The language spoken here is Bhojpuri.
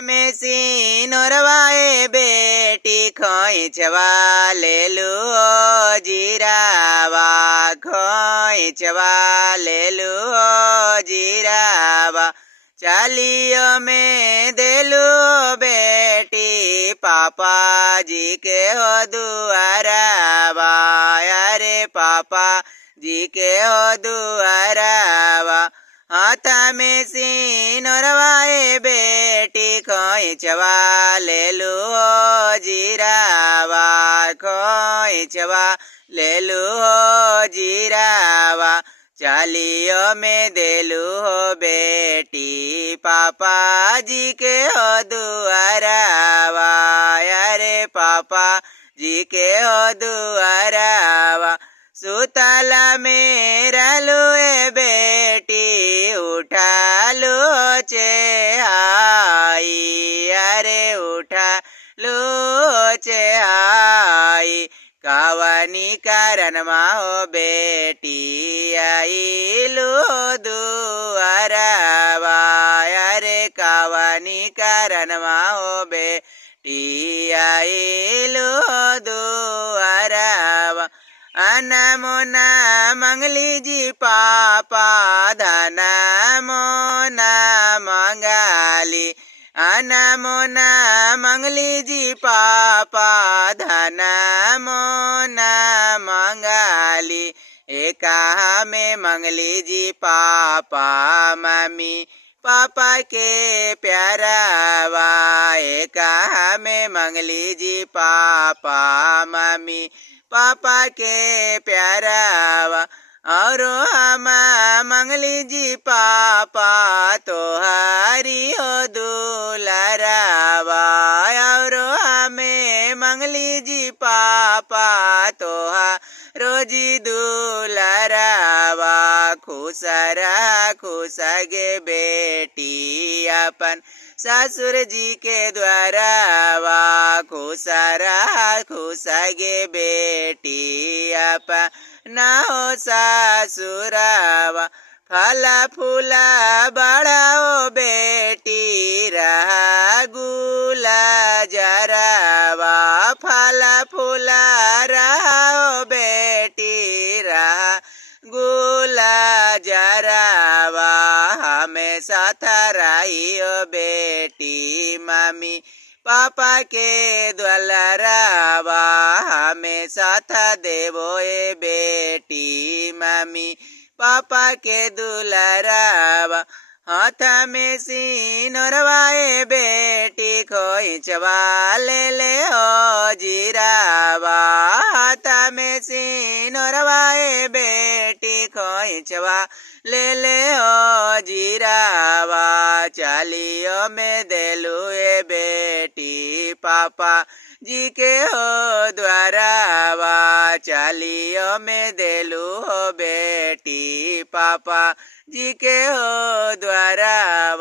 में सिनोरवाए बेटी खोइचवा लेलु हो जीरावा, खोइचवा लेलु हो जीरावा। चालियो में देलु बेटी पापा जी के हो दुआरावा, अरे पापा जी के हो दुआरावा। हाथ में सिनोरवाए बेटी खोइचवा लेलु हो जीरावा, खोइचवा लेलु हो जीरावा। चालियो में देलु हो बेटी पापा जी के हो दुआरावा, अरे पापा जी के हो दुआरावा। सुतला में रहलु ए बेटी उठालु चेहाई, अरे उठालु चेहाई। कावनी कारणमा हो बेटी आइलु दुआरावा, अरे कावनी कारणमा हो बेटी आइलु दुआरावा। अनमोना मंगली जी पापा धना मोना मंगाली, अनमोना मंगली जी पापा धना मोना मंगाली। एका में मंगली जी पापा मम्मी पापा के प्यारावा, एका में मंगली जी पापा मम्मी पापा के प्यारावा। और हम मंगली जी पापा तोहारी हो दुलारावा, और हमें मंगली जी पापा रोजी दुलारावा। खुश रहा खुश गे बेटी अपन ससुर जी के द्वारावा, खुश रहा खुश गे बेटी अपना हो ससुरावा। फला फूला बढ़ाओ बेटी रहा गुला जरावा, फला फूला रहो बेटी रहा गुला जरावा। हमेशा थराइयो बेटी मम्मी पापा के द्वारावा, हमेशा था देवो ए बेटी मम्मी पापा के दुलारावा। हाथ में सिनोरवाए बेटी खोइचवा ले हो जीरावा, हाथ में सिनोरवाए बेटी खोइचवा ले हो जीरावा। चालियो में देलु ए बेटी पापा जी के हो द्वारावा, चालियो में देलु हो बेटी पापा जी के हो द्वारावा।